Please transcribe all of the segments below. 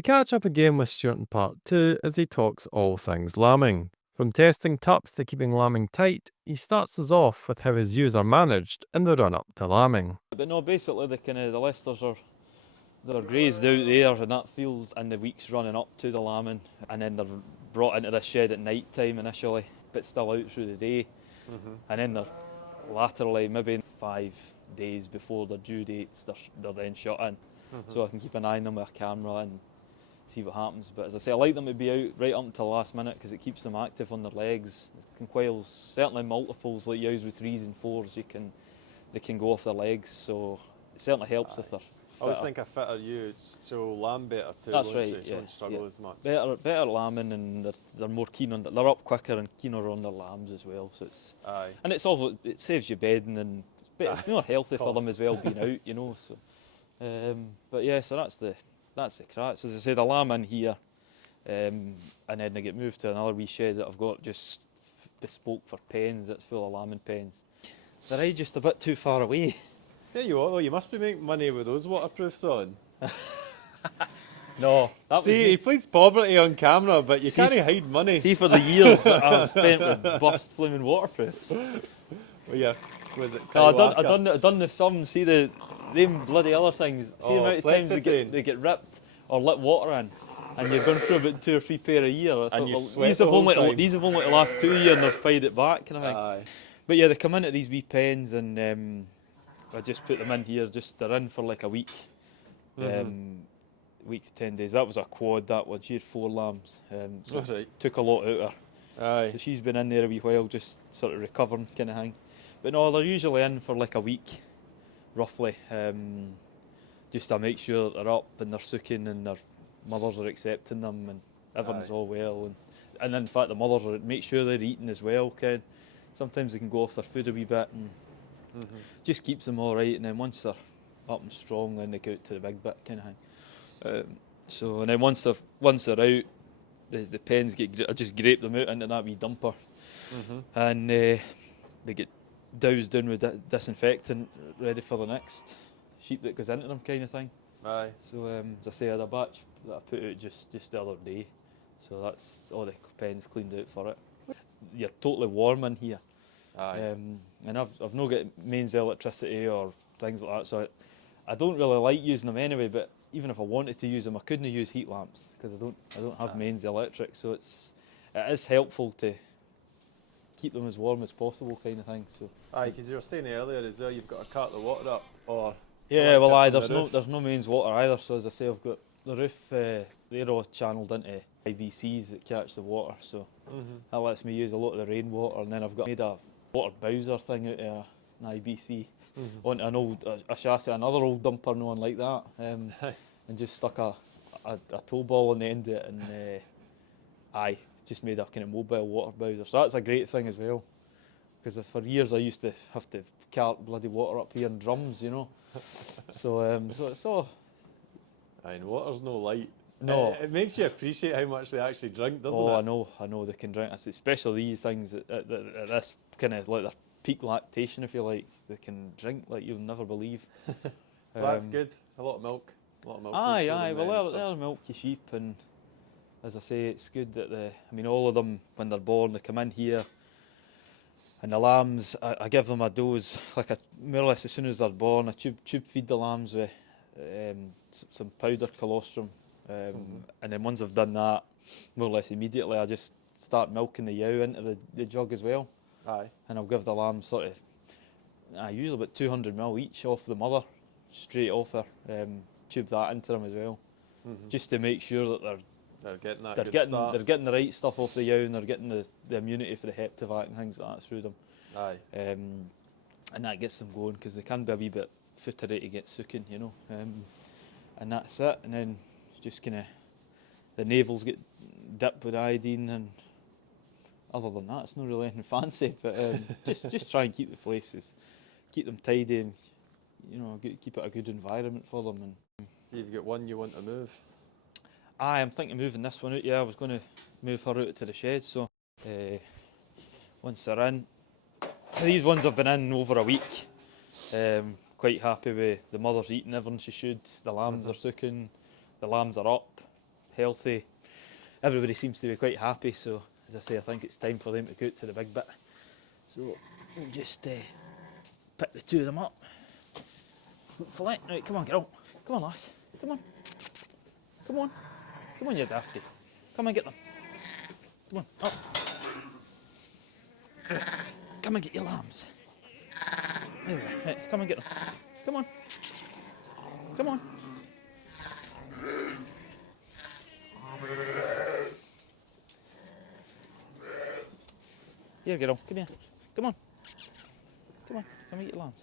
We catch up again with Stuart in part 2 as he talks all things lambing. From testing tups to keeping lambing tight, he starts us off with how his ewes are managed in the run up to lambing. But no, basically the Leicesters they're grazed out there in that field in the weeks running up to the lambing, and then they're brought into this shed at night time initially, but still out through the day, and then they're laterally maybe 5 days before their due dates they're then shut in, so I can keep an eye on them with a camera and see what happens. But as I say, I like them to be out right up until the last minute because it keeps them active on their legs. Can quail certainly multiples like ewes with 3s and 4s. They can go off their legs, so it certainly helps if they're I always think a fitter ewe, so lamb better too. That's won't right. She? She Yeah, won't struggle as much. better lambing, and they're more keen on. They're up quicker and keener on their lambs as well. So it's and it saves you bedding, and it's more healthy for them as well being out, you know. So, but yeah, so that's the crack. So as I say, the lamb in here, and then they get moved to another wee shed that I've got just bespoke for pens. That's full of lambing pens. They're just a bit too far away. Yeah, you are though. You must be making money with those waterproofs on. No, See, he pleads poverty on camera, but you can't hide money. See, for the years that I've spent with bust flaming waterproofs. Well, yeah, was it? No, I done the sum. See them bloody other things. See the amount of times they get ripped or let water in, and you're going through about 2 or 3 pair a year. I thought, these have only the last 2 years, and they've paid it back, kind of thing. But yeah, they come into these wee pens, and I just put them in here. They're in for like a week, week to 10 days. That was a quad. That one. She had 4 lambs, so took a lot out of her. So she's been in there a wee while, just sort of recovering, kind of thing. But no, they're usually in for like a week, roughly, just to make sure that they're up and they're sucking and their mothers are accepting them and everything's all well. And in fact, the mothers make sure they're eating as well. Sometimes they can go off their food a wee bit and just keeps them all right. And then once they're up and strong, then they go out to the big bit, kind of thing. And then once they're out, the pens I just grape them out into that wee dumper, and they get doused in with disinfectant, ready for the next sheep that goes into them, kind of thing. So as I say, I had a batch that I put out just the other day, so that's all the pens cleaned out for it. You're totally warm in here, and I've not got mains electricity or things like that, so I don't really like using them anyway. But even if I wanted to use them, I couldn't use heat lamps because I don't have mains electric, so it is helpful to keep them as warm as possible, kind of thing. So because you were saying earlier as well, you've got to cart the water up, or there's no mains water either. So as I say, I've got the roof, they're all channelled into IBCs that catch the water, so that lets me use a lot of the rainwater. And then I've made a water bowser thing out of an IBC onto an old a chassis, another old dumper, no one like that, and just stuck a tow ball on the end of it, and just made a kind of mobile water bowser. So that's a great thing as well, because for years I used to have to cart bloody water up here in drums, you know. So it's all. Water's no light. No, it makes you appreciate how much they actually drink, doesn't it? Oh, I know they can drink. Especially these things at this kind of like their peak lactation, if you like. They can drink like you'll never believe. Well, that's good. A lot of milk. Aye. Well, they're milky sheep, and as I say, it's good that all of them, when they're born, they come in here, and the lambs, I give them a dose, more or less as soon as they're born. I tube feed the lambs with some powdered colostrum, and then once I've done that, more or less immediately, I just start milking the ewe into the jug as well. And I'll give the lambs sort of, usually about 200 ml each off the mother, straight off her, tube that into them as well, just to make sure that they're getting the right stuff off the ewe, and they're getting the immunity for the Heptivac and things like that through them. And that gets them going, because they can be a wee bit footery to get sucking, you know. And that's it. And then just kind of the navels get dipped with iodine, and other than that, it's not really anything fancy. But just try and keep the places, keep them tidy, and keep it a good environment for them. And so you've got one you want to move. I'm thinking of moving this one out. Yeah, I was going to move her out to the shed. So once they're in, these ones have been in over a week. Quite happy with the mother's eating everything she should. The lambs are sucking. The lambs are up. healthy. Everybody seems to be quite happy, so as I say, I think it's time for them to go out to the big bit. So we'll just pick the two of them up. Hopefully. Right, come on, girl. Come on, lass. Come on. Come on. Come on, you dafty. Come and get them. Come on, up. Come and get your lambs. There we go. Right, come and get them. Come on. Come on. Here, girl. Come here. Come on. Come on. Come and get your lambs.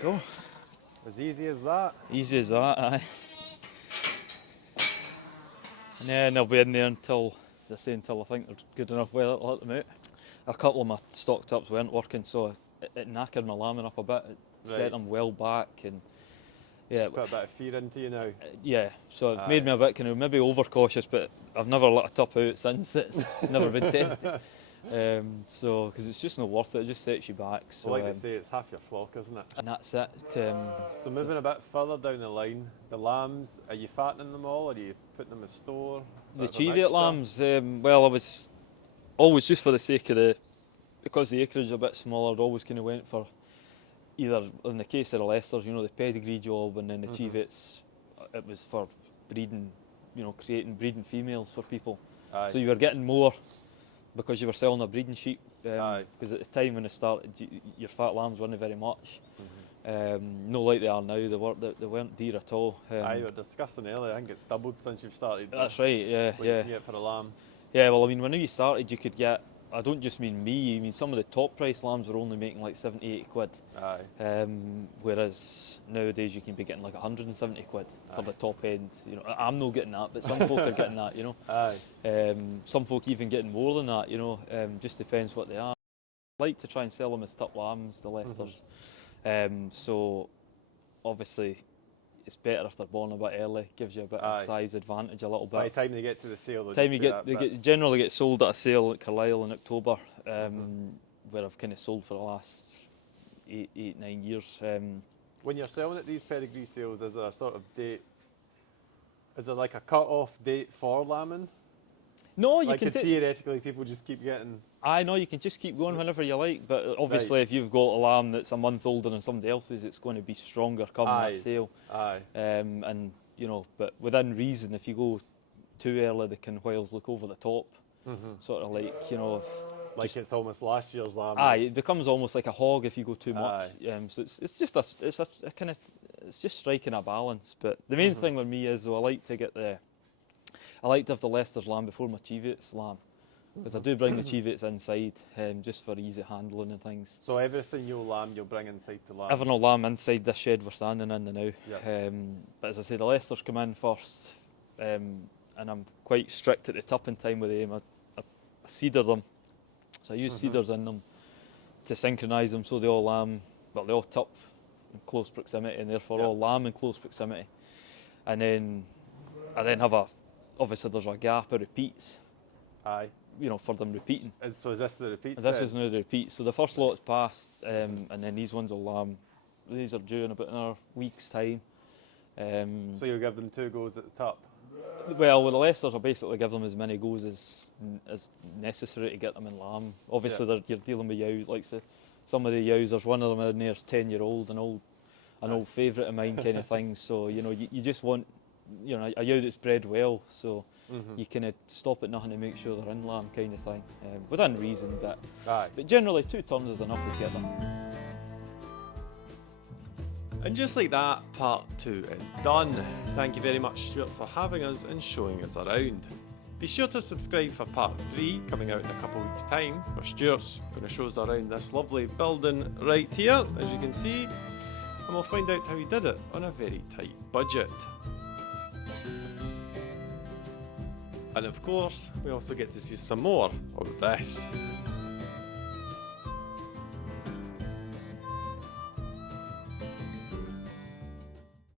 Go. As easy as that. Easy as that, aye. And then they'll be in there until, as I say, until I think they're good enough weather to let them out. A couple of my stocked ups weren't working, so it knackered my lambing up a bit. It set them well back, and yeah. Just put a bit of fear into you now. Yeah, so it's made me a bit kind of maybe overcautious, but I've never let a tup out since. It's never been tested. So, because it's just not worth it, it just sets you back. So, Well, like they say, it's half your flock, isn't it? and that's it. So moving a bit further down the line, the lambs, are you fattening them all, or are you putting them in store? The Bit of a cheviot mixture? lambs, well, I was always just for the sake of because the acreage is a bit smaller, I'd always kind of went for either, in the case of the Leicesters, you know, the pedigree job, and then the cheviots, it was for breeding, you know, creating breeding females for people. Aye. So you were getting more because you were selling a breeding sheep. Aye. Because at the time when it started, your fat lambs weren't very much. No like they are now. They weren't dear at all. Aye, we were discussing earlier, I think it's doubled since you've started. That's right. Yeah, What yeah. you can get for a lamb. Yeah, well, I mean, when you started, you could get, I don't just mean me, I mean some of the top price lambs were only making like 70, 80 quid. Aye. Whereas nowadays you can be getting like 170 quid for the top end. You know, I'm not getting that, but some folk are getting that, you know. Aye. Some folk even getting more than that, you know. Just depends what they are. I like to try and sell them as tup lambs, the Leicesters. So obviously it's better if they're born a bit early, gives you a bit of size advantage a little bit. By the time they get to the sale, they'll Time just you do get, that bit. generally get sold at a sale at Carlisle in October, where I've kind of sold for the last 9 years. When you're selling at these pedigree sales, is there a sort of date? Is there like a cut-off date for lambing? No, you Like, can could theoretically people just keep getting... I know you can just keep going whenever you like, but obviously if you've got a lamb that's a month older than somebody else's, it's going to be stronger come that sale. Aye. And you know, but within reason, if you go too early, they can whiles look over the top. Sort of like, you know, if Like it's almost last year's lamb. it becomes almost like a hog if you go too much. So it's just a kind of, it's just striking a balance. But the main thing with me is though, I like to have the Leicester's lamb before my cheviots lamb, because I do bring the cheviots inside just for easy handling and things. So everything you'll lamb, you'll bring inside the lamb. Having a lamb inside this shed we're standing in now. Yep. But as I say, the Leicesters come in first, and I'm quite strict at the tupping time with them. I cedar them, so I use cedars in them to synchronise them so they all lamb, well they all tup in close proximity, and therefore all lamb in close proximity. And then I have obviously there's a gap of repeats. Aye. You know, for them repeating. So is this the repeat This set? is now the repeat. So the first lot's passed, and then these ones will lamb. These are due in about another week's time. So you'll give them 2 goes at the top? Well, with the Leicesters, I'll basically give them as many goes as necessary to get them in lamb. Obviously, you're dealing with ewes, like some of the ewes. There's one of them in there's 10-year-old, an old favourite of mine, kind of thing. So you know, you just want, you know, a ewe that's bred well. So you kind of stop at nothing to make sure they're in lamb, kind of thing, within reason. But generally, 2 turns is enough to get them. And just like that, part 2 is done. Thank you very much, Stuart, for having us and showing us around. Be sure to subscribe for part 3 coming out in a couple of weeks' time, where Stuart's going to show us around this lovely building right here, as you can see, and we'll find out how he did it on a very tight budget. And of course, we also get to see some more of this.